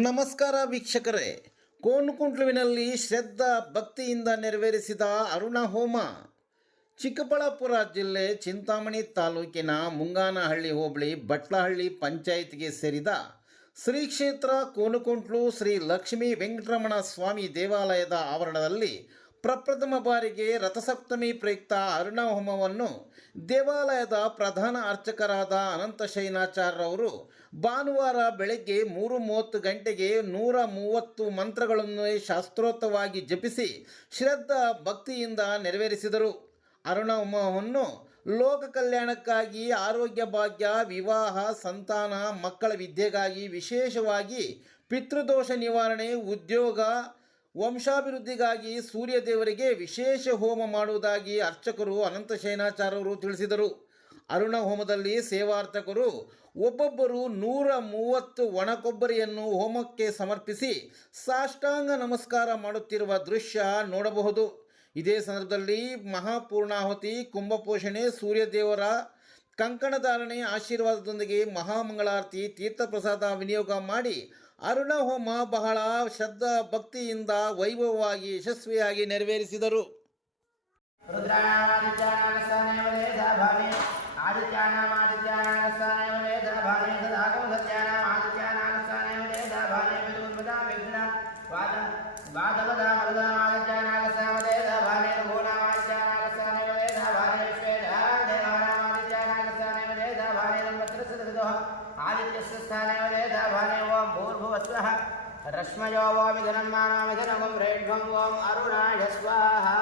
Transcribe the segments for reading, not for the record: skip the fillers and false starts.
ನಮಸ್ಕಾರ ವೀಕ್ಷಕರೇ, ಕೋನಕುಂಟ್ಲುವಿನಲ್ಲಿ ಶ್ರದ್ಧಾ ಭಕ್ತಿಯಿಂದ ನೆರವೇರಿಸಿದ ಅರುಣ ಹೋಮ. ಚಿಕ್ಕಬಳ್ಳಾಪುರ ಜಿಲ್ಲೆ ಚಿಂತಾಮಣಿ ತಾಲೂಕಿನ ಮುಂಗಾನಹಳ್ಳಿ ಹೋಬಳಿ ಬಟ್ಲಹಳ್ಳಿ ಪಂಚಾಯತ್ಗೆ ಸೇರಿದ ಶ್ರೀ ಕ್ಷೇತ್ರ ಕೋನಕುಂಟ್ಲು ಶ್ರೀ ಲಕ್ಷ್ಮೀ ವೆಂಕಟರಮಣ ಸ್ವಾಮಿ ದೇವಾಲಯದ ಆವರಣದಲ್ಲಿ ಪ್ರಪ್ರಥಮ ಬಾರಿಗೆ ರಥಸಪ್ತಮಿ ಪ್ರಯುಕ್ತ ಅರುಣ ಹೋಮವನ್ನು ದೇವಾಲಯದ ಪ್ರಧಾನ ಅರ್ಚಕರಾದ ಅನಂತ ಶಯನಾಚಾರ್ಯರವರು ಭಾನುವಾರ ಬೆಳಗ್ಗೆ 3:30 ಗಂಟೆಗೆ 130 ಮಂತ್ರಗಳನ್ನು ಶಾಸ್ತ್ರೋಕ್ತವಾಗಿ ಜಪಿಸಿ ಶ್ರದ್ಧಾ ಭಕ್ತಿಯಿಂದ ನೆರವೇರಿಸಿದರು. ಅರುಣ ಹೋಮವನ್ನು ಲೋಕ ಕಲ್ಯಾಣಕ್ಕಾಗಿ, ಆರೋಗ್ಯ ಭಾಗ್ಯ, ವಿವಾಹ, ಸಂತಾನ, ಮಕ್ಕಳ ವಿದ್ಯೆಗಾಗಿ, ವಿಶೇಷವಾಗಿ ಪಿತೃದೋಷ ನಿವಾರಣೆ, ಉದ್ಯೋಗ, ವಂಶಾಭಿವೃದ್ಧಿಗಾಗಿ ಸೂರ್ಯದೇವರಿಗೆ ವಿಶೇಷ ಹೋಮ ಮಾಡುವುದಾಗಿ ಅರ್ಚಕರು ಅನಂತ ಶಯನಾಚಾರ್ಯರು ತಿಳಿಸಿದರು. ಅರುಣ ಹೋಮದಲ್ಲಿ ಸೇವಾರ್ಥಕರು ಒಬ್ಬೊಬ್ಬರು 130 ಒಣಕೊಬ್ಬರಿಯನ್ನು ಹೋಮಕ್ಕೆ ಸಮರ್ಪಿಸಿ ಸಾಷ್ಟಾಂಗ ನಮಸ್ಕಾರ ಮಾಡುತ್ತಿರುವ ದೃಶ್ಯ ನೋಡಬಹುದು. ಇದೇ ಸಂದರ್ಭದಲ್ಲಿ ಮಹಾಪೂರ್ಣಾಹುತಿ, ಕುಂಭಪೋಷಣೆ, ಸೂರ್ಯದೇವರ ಕಂಕಣಧಾರಣೆ ಆಶೀರ್ವಾದದೊಂದಿಗೆ ಮಹಾಮಂಗಳಾರತಿ, ತೀರ್ಥಪ್ರಸಾದ ವಿನಿಯೋಗ ಮಾಡಿ ಅರುಣ ಹೋಮ ಬಹಳ ಶ್ರದ್ಧಾ ಭಕ್ತಿಯಿಂದ ವೈಭವವಾಗಿ ಯಶಸ್ವಿಯಾಗಿ ನೆರವೇರಿಸಿದರು. रश्मयो वो विधनं माना विधनगं रेड्वं ओम अरुणाय स्वाहा.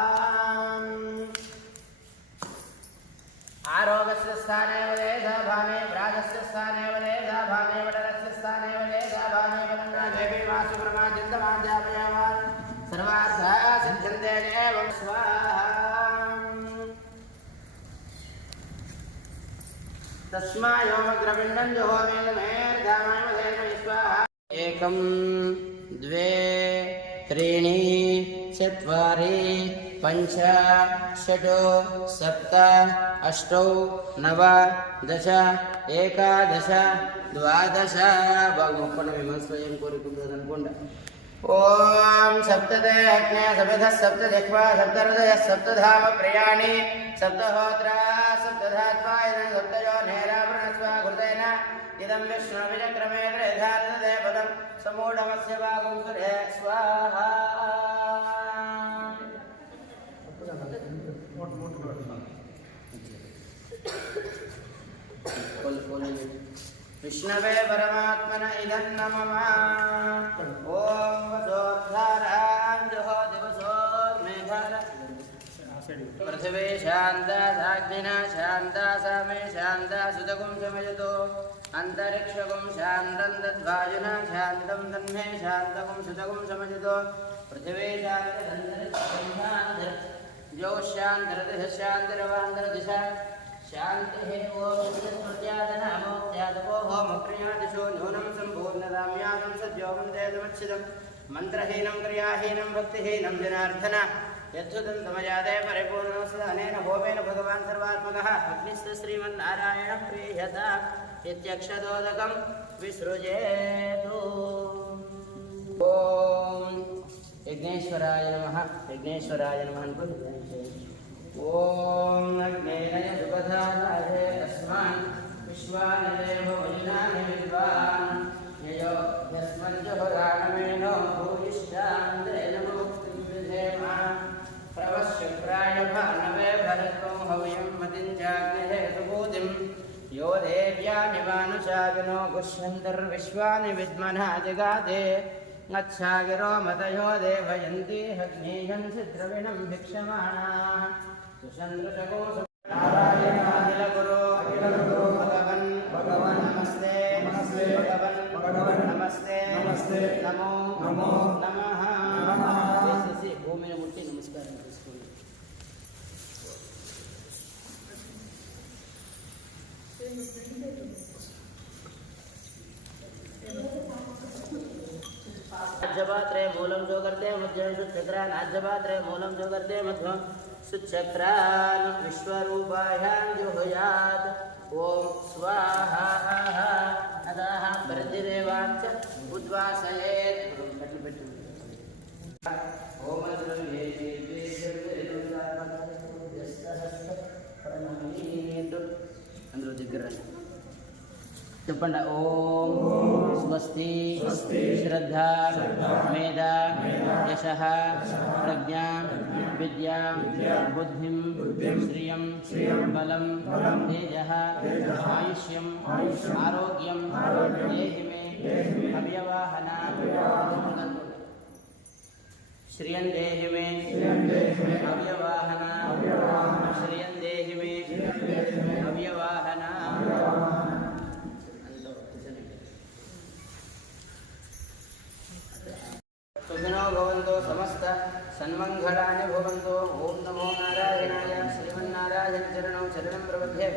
आरोगस्य स्थाने वदेधा भाने, प्रागस्य स्थाने वदेधा भाने, वडरस्य स्थाने वदेधा भाने, वदन्ना देवी वासु ब्रह्मा चिन्तमाध्यापयावान् सर्वार्था सिद्ध्यन्ते एवं स्वाहा. तस्मायोमग्रपिण्डं जुहोमेदमेर्धामाय वदेमहि स्वाहा. एकं द्वे त्रीणि चत्वारि पञ्च षट् सप्त अष्टौ नव दश एकादश द्वादश स्वयं कोरिकुंड. ओम सप्तदे अग्ने सप्तधः सप्तदिक्वा सप्तहृदयः सप्तधाम प्रियाणि सप्तहोत्रा सप्तधात्वा इदं सप्तयो नेरावृणस्वा कृतेन इदं विष्णुविचक्रमेण यथाददे पदं समूढमस्य भागं सुरे स्वाहा. विष्णवे परमात्मन इदं नमः. ओम वसोद्धाराञ्जहो दिवसोर्मेघार पृथिवी शान्ता साग्निना शान्ता सामे शान्ता सुतगुं समयतो अंतरिक्षगुं शान्तं तद्वायुना शान्तं तन्मे शान्तगुं सुतगुं समयतो पृथिवी शान्तिरन्तरिक्षं शान्तिरवान्तरदिशा शान्तिः. ओम स्मृत्यादनामोत्यादपो होमप्रियादिशो न्यूनं सम्पूर्णदाम्यानं सद्योगं तेजमच्छिदं मन्त्रहीनं क्रियाहीनं भक्तिहीनं जनार्दन यद्धुतं तमजाते परिपूर्णस्य अनेन होमेन भगवान् सर्वात्मकः अग्निस्थ श्रीमन्नारायणं प्रीयता इत्यक्षतोदकं विसृजेतु. ओम यज्ञेश्वराय नमः. यज्ञेश्वराय नमः. ओम अग्नेय सुपथाय तस्मान् विश्वानदेव वजुनानि विद्वान् ययो यस्मज्जहराणमेनो भूयिष्ठान्तेन मुक्तिं विधेम. प्रवश्यप्राय भानवे भरत्वं हव्यं मतिञ्चाग्निहे सुभूतिं यो देव्यानिवानुशागिनो गुष्यन्तर्विश्वानि विद्मना जगाते गच्छागिरो मतयो देवयन्ति अग्नेयं सिद्रविणं भिक्षमाणाः सुचन्द्रशको नारायणाखिल गुरो भगवन् नमस्ते भगवन् नमस्ते नमो नमः. भूमिನ ಮುಟ್ಟಿ ನಮಸ್ಕಾರ ಮಾಡಿಸ್ಕೊಳ್ಳಿ. नाज्यपात्रे मूलं जो करते मध्यम सुचक्रा नाज्यपात्रे मूलं जो करते मध्यम सुचक्रान् विश्वरूपायां जुहुयात्. ओम स्वाहा. अतः प्रतिदेवांच ఉద్వాసయేత్ ఓం అందరూ దగ్గర చెప్పండి. ఓం స్వస్తి శ్రద్ధ మేధ యశః ప్రజ్ఞా విద్యా బుద్ధిం శ్రియం బలం తేజః ఆయుష్యం ఆరోగ్యం దేహి మే అవ్యవాహన శ్రియం దేహి మే అవ్యవాహన శ్రియం దేహి మే అవ్యవాహన. సుఖినో భవంతు సమస్త సన్మంగళాని భవంతు. ఓం నమో నారాయణాయ. శ్రీమన్నారాయణ చరణం శరణం ప్రబధ్యే.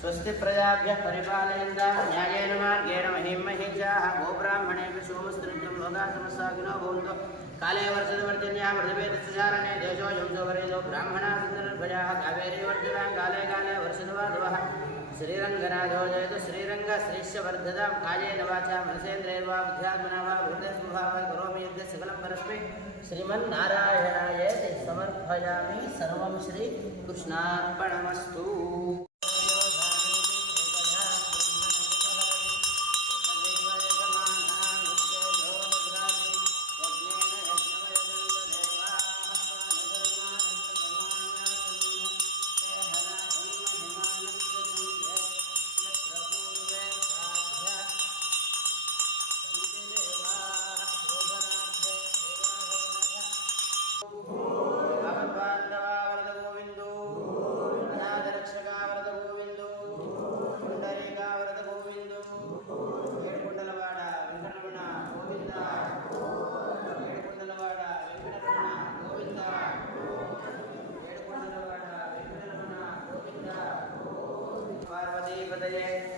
స్వస్తి ప్రజాభ్యః పరిపాలయంతాం న్యాయేన మార్గేణ మహిం మహీజాః. గోబ్రాహ్మణేభ్యः శుభమస్తు. లోకాः సమస్తాः సుఖినో భవంతు. కాలే వర్షద్వర్జన్యా మృతవేదस्य చారణే దేశోऽयं సువరేదో బ్రాహ్మణాः సుందరర్భయాः. కావేరీ వర్జనా కాలే కాలే వర్షద్వాధवः. శ్రీరంగనాథో జయతు శ్రీరంగ శ్రీశ్చ వర్ధతాం. కాయేన వాచా మనసేంద్రియైర్వా బుద్ధ్యాత్మనా వా ప్రకృతిస్వభావాत् కరోమి యద్యత్ సకలం పరస్మై శ్రీమన్నారాయణాయేతి సమర్పయామి. సర్వం శ్రీ కృష్ణార్పణమస్తు.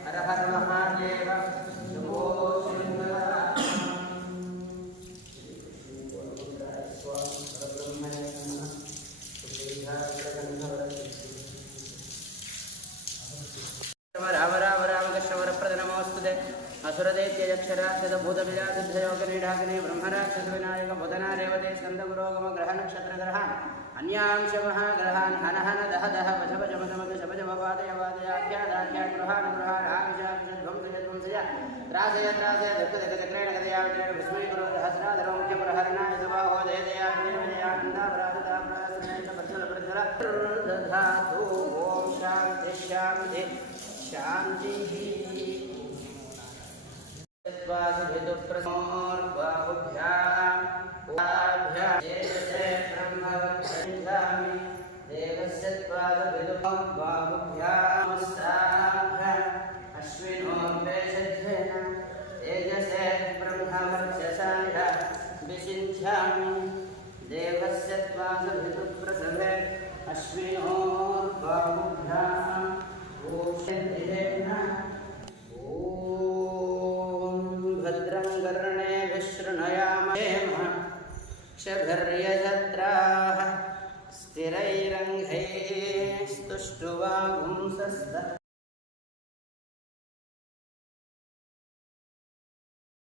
హర హర మహాదేవ. రామ రామ రామకృష్ణ వరప్రద నమోస్తుతే. असुरदैत्यक्षराक्षतभूतविजासिद्धयोगनीडाग्ने ब्रह्मराक्षसविनायक बुधनारेवते स्कन्दगुरोगम ग्रहनक्षत्रग्रहान् अन्यांश महाग्रहान् हन हन दह दह वज वज मद मद शबज वादय वादयाख्यादाख्या गृहान् गृहान् आविशाविशध्वंसय ध्वंसय त्रासय त्रासय दत्तदत्तकत्रेण गदया विस्मयीकुरो सहस्राधरो मुख्यप्रहरणाय सबाहो दयदयानन्दापराधतापराधतापराधनेशपज्जल दधातु. ओम शान्ति शान्ति शान्तिः. क्षघर्यजत्राः स्थिरैरङ्घैः स्तुष्टुवागुंसस्तः